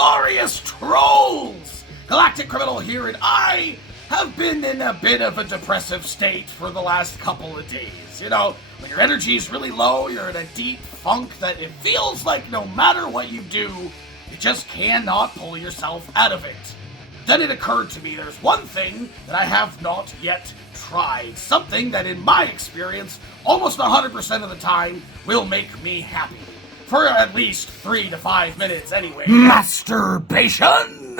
glorious trolls! Galactic Criminal here, and I have been in a bit of a depressive state for the last couple of days. You know, when your energy's really low, you're in a deep funk that it feels like no matter what you do, you just cannot pull yourself out of it. Then it occurred to me there's one thing that I have not yet tried. Something that, in my experience, almost 100% of the time will make me happy. For at least 3 to 5 minutes anyway. Masturbation!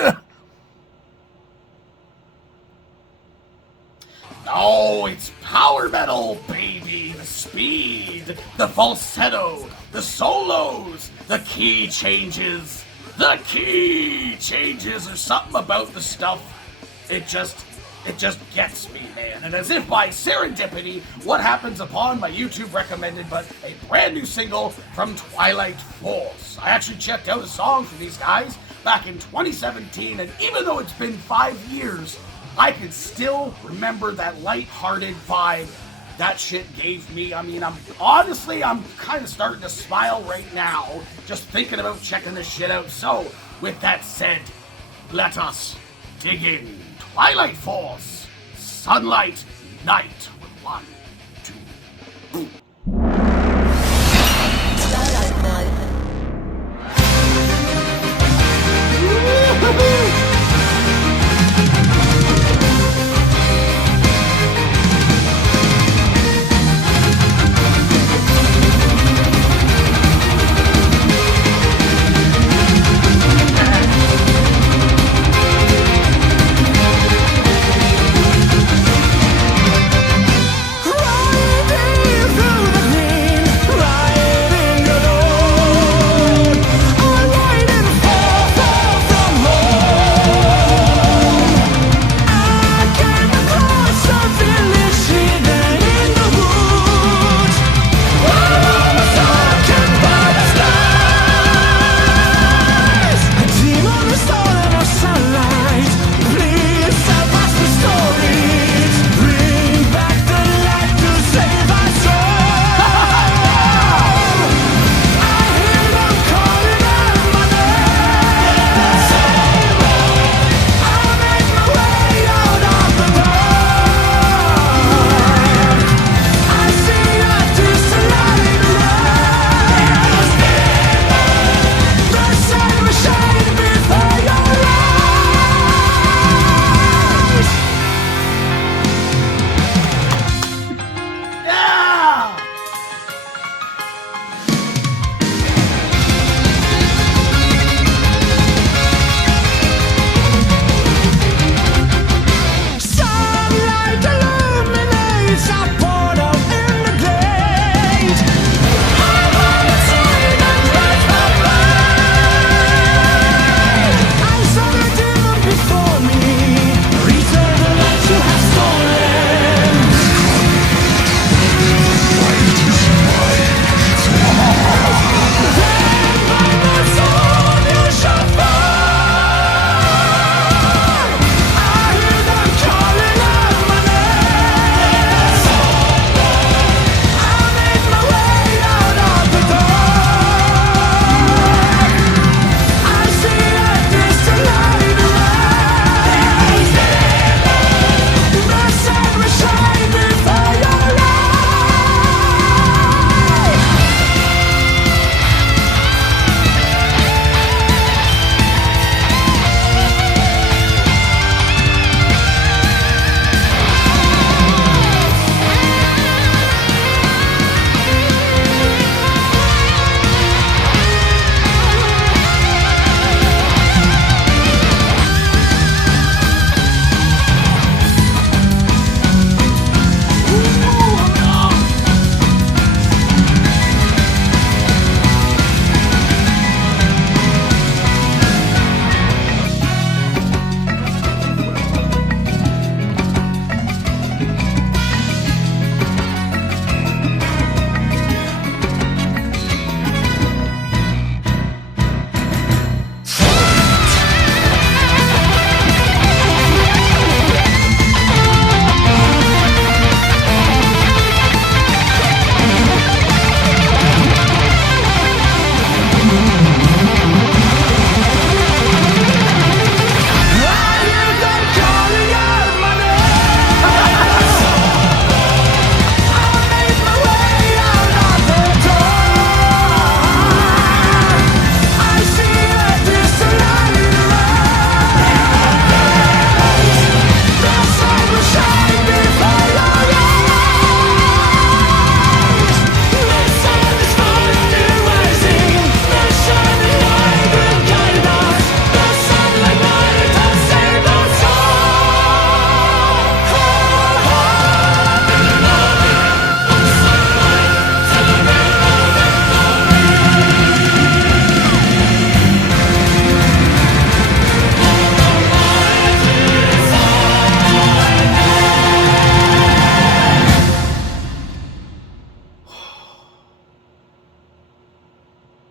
No, it's power metal, baby. The speed, the falsetto, the solos, the key changes. The key changes. There's something about the stuff. It just gets me, man. And as if by serendipity, what happens upon my YouTube recommended but a brand new single from Twilight Force. I actually checked out a song from these guys back in 2017, and even though it's been 5 years, I can still remember that light-hearted vibe that shit gave me. I mean, I'm kind of starting to smile right now, just thinking about checking this shit out. So, with that said, let us dig in. Twilight Force, Sunlight Night. 1, 2, boom.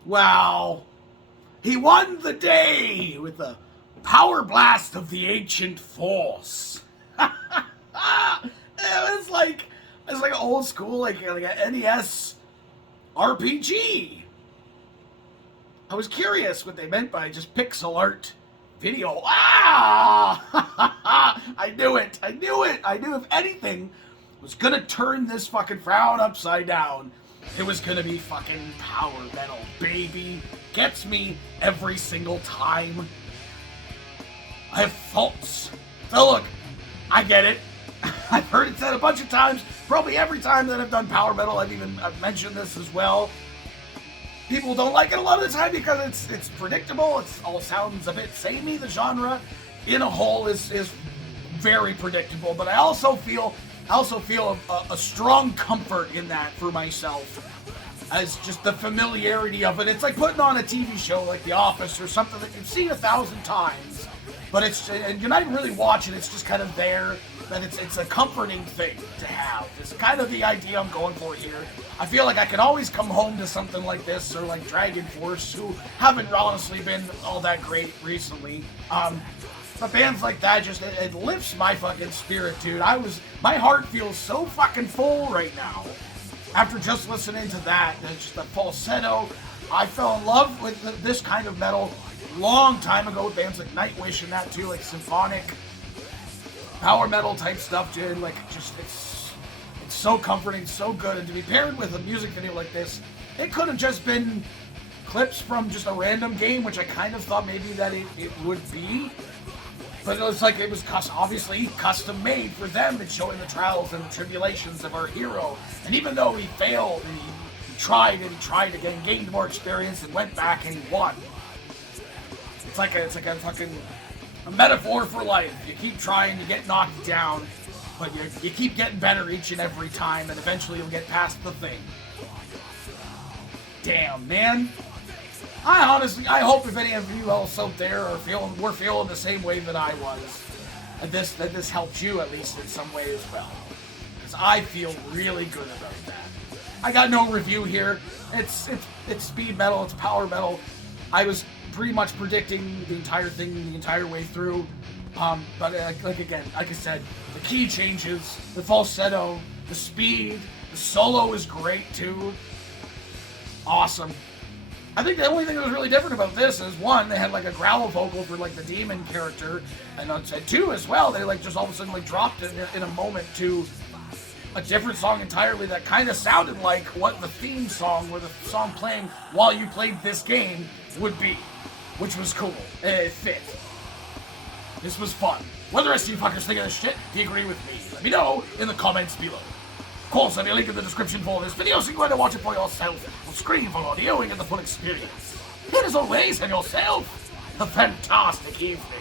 Well, he won the day with the power blast of the ancient force. It's like an old school, like an NES RPG. I was curious what they meant by just pixel art video. I knew it. I knew if anything was gonna turn this fucking frown upside down, it was gonna be fucking power metal, baby. Gets me every single time. I have faults. So look, I get it. I've heard it said a bunch of times. Probably every time that I've done power metal, I've mentioned this as well. People don't like it a lot of the time because it's predictable. It all sounds a bit samey. The genre in a whole is very predictable. But I also feel a strong comfort in that for myself, as just the familiarity of it. It's like putting on a TV show like The Office or something that you've seen 1,000 times, but and you're not even really watching. It's just kind of there. That it's a comforting thing to have. It's kind of the idea I'm going for here. I feel like I can always come home to something like this, or like Dragon Force, who haven't honestly been all that great recently. But bands like that it lifts my fucking spirit, dude. My heart feels so fucking full right now after just listening to that. Just the falsetto. I fell in love with this kind of metal long time ago with bands like Nightwish and that too, like symphonic power metal type stuff, dude. Like, just it's so comforting, so good. And to be paired with a music video like this, it could have just been clips from just a random game, which I kind of thought maybe that it would be. But it was like it was obviously custom made for them and showing the trials and the tribulations of our hero. And even though he failed and he tried again, gained more experience and went back and he won. It's like a fucking a metaphor for life. You keep trying to get knocked down, but you keep getting better each and every time, and eventually you'll get past the thing. Damn, man. I hope if any of you else out there were feeling the same way that I was, that this helped you at least in some way as well. Because I feel really good about that. I got no review here. It's speed metal, it's power metal. I was pretty much predicting the entire thing the entire way through. But like I said, the key changes, the falsetto, the speed, the solo is great too. Awesome. I think the only thing that was really different about this is, one, they had like a growl vocal for like the demon character, and two as well, they like just all of a sudden like dropped it in a moment to a different song entirely that kind of sounded like what the theme song or the song playing while you played this game would be, which was cool. It fit. This was fun. What the rest of you fuckers think of this shit? Do you agree with me? Let me know in the comments below. Of course, I'll have a link in the description for this video so you can go ahead and watch it for yourself. On screen for audio and get the full experience. And as always, have yourself a fantastic evening.